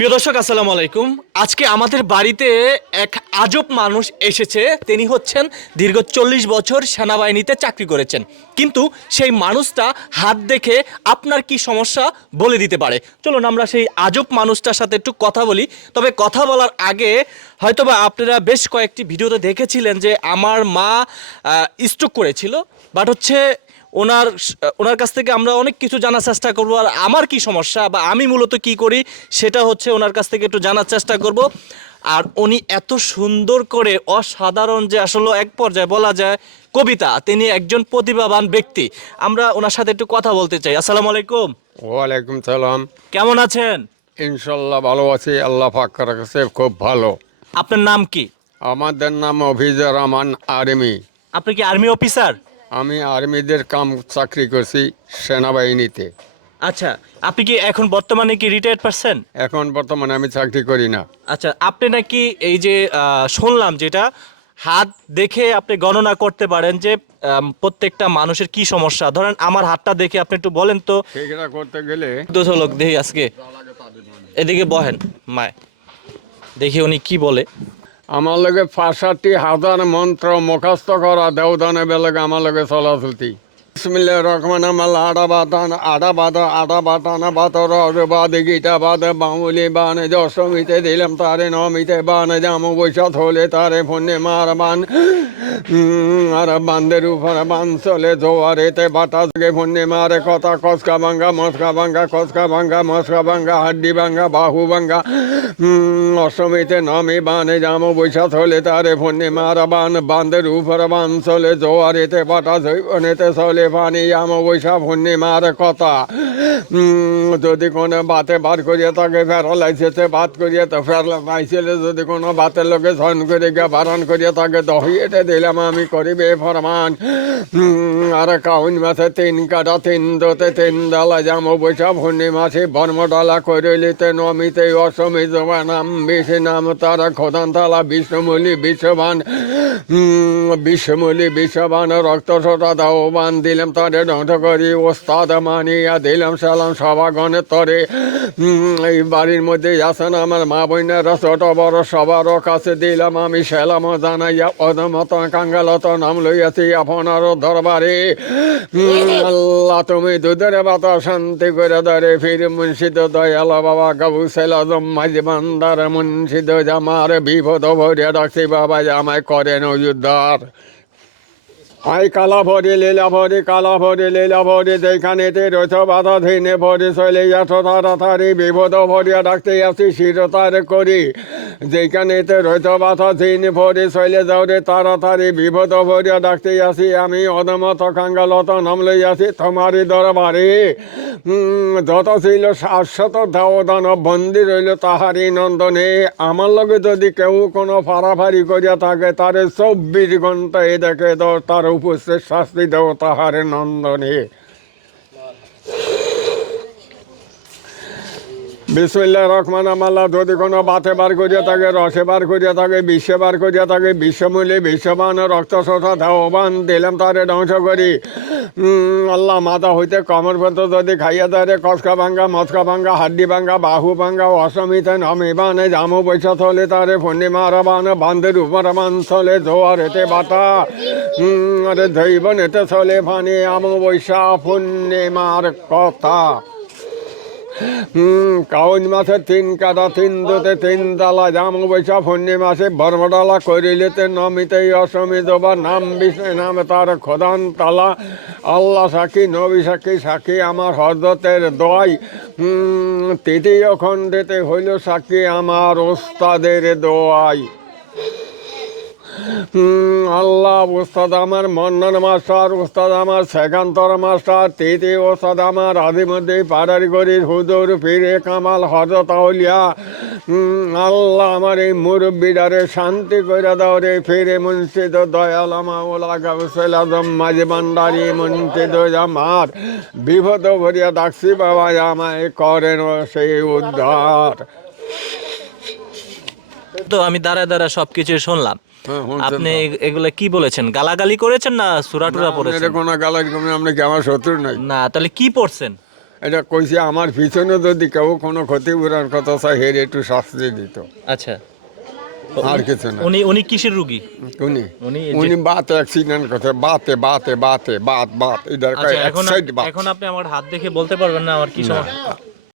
প্রিয় দর্শক, আসসালামু আলাইকুম। আজকে আমাদের বাড়িতে এক আজব মানুষ এসেছে। তিনি হচ্ছেন দীর্ঘ চল্লিশ বছর সেনাবাহিনীতে চাকরি করেছেন। কিন্তু সেই মানুষটা হাত দেখে আপনার কি সমস্যা বলে দিতে পারে। চলুন, আমরা সেই আজব মানুষটার সাথে একটু কথা বলি। তবে কথা বলার আগে হয়তোবা আপনারা বেশ কয়েকটি ভিডিওতে দেখেছিলেন যে আমার মা স্ট্রোক করেছিল। বাট হচ্ছে ওনার ওনার কাছ থেকে আমরা অনেক কিছু জানার চেষ্টা করব। আর আমার কি সমস্যা বা আমি মূলত কি করি সেটা হচ্ছে ওনার কাছ থেকে একটু জানার চেষ্টা করব। আর উনি এত সুন্দর করে অসাধারণ যে আসলে এক পর্যায়ে বলা যায় কবিতা তিনি একজন প্রতিভাবান ব্যক্তি। আমরা ওনার সাথে একটু কথা বলতে চাই। আসসালামু আলাইকুম। ওয়ালাইকুম সালাম। কেমন আছেন? ইনশাল্লাহ ভালো আছি আল্লাহ পাক্কার কাছে খুব ভালো। আপনার নাম কি? আমাদের নাম অভিজয় রহমান আর্মি। আপনি কি আর্মি অফিসার? আমি আর্মিদের কাম চাকরি করছি সেনাবাহিনীতে। আচ্ছা আপনি কি এখন বর্তমানে কি রিটায়ার্ড পারছেন এখন বর্তমানে আমি চাকরি করি না। আচ্ছা আপনি নাকি এই যে শুনলাম যেটা হাত দেখে আপনি গণনা করতে পারেন যে প্রত্যেকটা মানুষের কি সমস্যা। ধরেন আমার হাতটা দেখে আপনি একটু বলেন তো। সেটা করতে গেলে দোষ লোক দেখি আজকে। এদিকে বহেন মায়। দেখি উনি কি বলে। আমার লগে পাঁচষট্টি হাজার মন্ত্র মুখস্থ করা দেওদানে বেলেগ আমার লগে চলাচলতি। দিলাম তারে নমিতে বান, জাম, বৈশাখ হলে তারে, ফোনে মার বান। আর বান্দের উপর বান চলে, জোয়ারেতে বাতাস গে ফোনে মারে কথা কসকা ভাঙ্গা মস্কা ভাঙ্গা কসকা ভাঙ্গা মস্কা ভাঙ্গা, হাড্ডি ভাঙ্গা, বাহু ভাঙ্গা। অষ্টমীতে নমি বানে, জাম, বৈশাখ হলে তারে, ফোনে মারা বান। বান্দের উপর বান চলে, জোয়ারেতে বাতাস হইবনেতে চলে। পানি আম ওইসব হন্যে মার কথা। যদি কোনো বাতে বার করিয়া তাকে ফেরালাইছে বাত করিয়া তো ফেরালাইছিলে যদি কোনো বাতের লোকে ঝন করে গিয়া বারণ করিয়া তাকে দহিয়েতে দিলাম আমি করিবে ফরমান। আর কাউন মাসে তিন কাটা তিন দোতে তিন ডালা জাম বৈশাখ ফোনে মাসে বর্মডালা করিলিতে নমিতে অসমী জমা নাম বেশি নাম তারা খোদান তালা বিশ্বমূলী বিশ্ববান। বিশ্বমূলী বিশ্ববান রক্ত সোটা দাও বান দিলাম তারে ধ্বংস করি ওস্তাদ মানিয়া দিলাম সালাম সভাগণের তরে। এই বাড়ির মধ্যে আসেন আমার মা বোনেরা ছোট বড় সবার কাছে দিলাম আমি সেলাম জানাইয়া অদমত কাঙ্গালত নাম লইয়াছি আপনার দরবারে। আল্লাহ তুমি দুধের বাতা শান্তি করে ধরে ফির মুন্সিদ দয়াল বাবা গাবু সেলা মাঝি বান্দার মুন্সিদ জামার বিপদ ভরিয়া ডাকছি বাবা জামাই করেন উদ্ধার। আই কালা ভরে লীলা ভরে, কালা ভরে লীলা ভরে যেখানেতে রথ বাধা ধীনে ভরে চলে যাচ্ছ তাড়াতাড়ি। বিপদ ভরিয়া ডাকতে আসি শিরতার করি। যেখানেতে রথ বাধা ধীন ভরে চলে যাও রে তাড়াতাড়ি। বিপদ ভরিয়া ডাকতে আসি, আমি অদমত কাঙ্গালত নাম লই আসি তোমারই দরবারে। যত ছিল শাশ্বত দাওদান বন্দি রইল তাহারই নন্দনে। আমার লগে যদি কেউ কোনো ফাড়াফাড়ি করিয়া থাকে, তারে চব্বিশ ঘন্টায় দেখে দাও তার উপস্থিত শাস্তি দেও তাহারে নন্দনে। বিসমিল্লাহ রহমান আমাল্লাহ যদি কোনো বাতে বার করিয়া থাকে রসে বার করিয়া থাকে বিশ্বে বার করিয়া থাকে বিশ্বমূল্যে বিশ্ববান রক্ত শোষা ধাওবান দিলাম তারে ধ্বংস করি আল্লাহ মাথা হইতে কমর পর্যন্ত যদি খাইয়া তারে কসকা ভাঙ্গা মস্কা ভাঙ্গা হাড্ডি ভাঙ্গা বাহু ভাঙ্গা অসমিতে নমি বানে জামু পয়সা থলে তারে পূর্ণিমার বান বান্ধের উপর বান থলে জোয়ার হেতে বাতা আরে ধৈবন হেতে চলে ফানি আমু বৈশা পূর্ণিমার কথা কাউন মাসে তিন কাটা তিন দুতে তিন তালা জাম বৈশা ফন্নি মাসে বর্মডালা করিলেতে নমিতে অসমিত বা নাম বিষয় নাম তার খোদান তালা। আল্লাহ সাক্ষী, নবী সাক্ষী সাক্ষী আমার হজরতের দোয়াই। তৃতীয় খণ্ডেতে হইল সাক্ষী আমার ওস্তাদের দোয়াই। আল্লাহ উস্তাদ আমার মন্নন মাস্টার, উস্তাদ আমার সেকান্তর মাস্টার, তিতি ওস্তাদ আমার আদিমধ্যে পাড়ার গরির হুদুর ফিরে কামাল হজরত আউলিয়া। আল্লাহ আমার এই মুরব্বিডারে শান্তি করে দাও রে, ফিরে মুন্সিদ দয়াল মাওলা গাউসেল আজম, মাঝে ভান্ডারি মুন্সিদ আমার বিপদ ভরিয়া ডাকছি বাবা আমায় করেন সেই উদ্ধার। তো আমি দাঁড়া দাঁড়া সবকিছু শুনলাম। হ্যাঁ, আপনি। এগুলা কি বলেছেন? গালাগালি করেছেন না সুরাটুরা পড়েছেন কোনো গালাজ কমে আমরা কি আমার শত্রু নাই না তাহলে কি পড়ছেন? এটা কইছে আমার পিছনে যদি কেউ কোনো ক্ষতি করার কথা চায় হের একটু শাস্তি দিত। আচ্ছা। আর কিছু না। উনি উনি কিসের রুগী? উনি। উনি বাত অ্যাক্সিডেন্ট করছে বাতে বাতে বাতে বাত আচ্ছা এখন বাত। এখন আপনি আমার হাত দেখে বলতে পারবেন না আমার কি সমস্যা।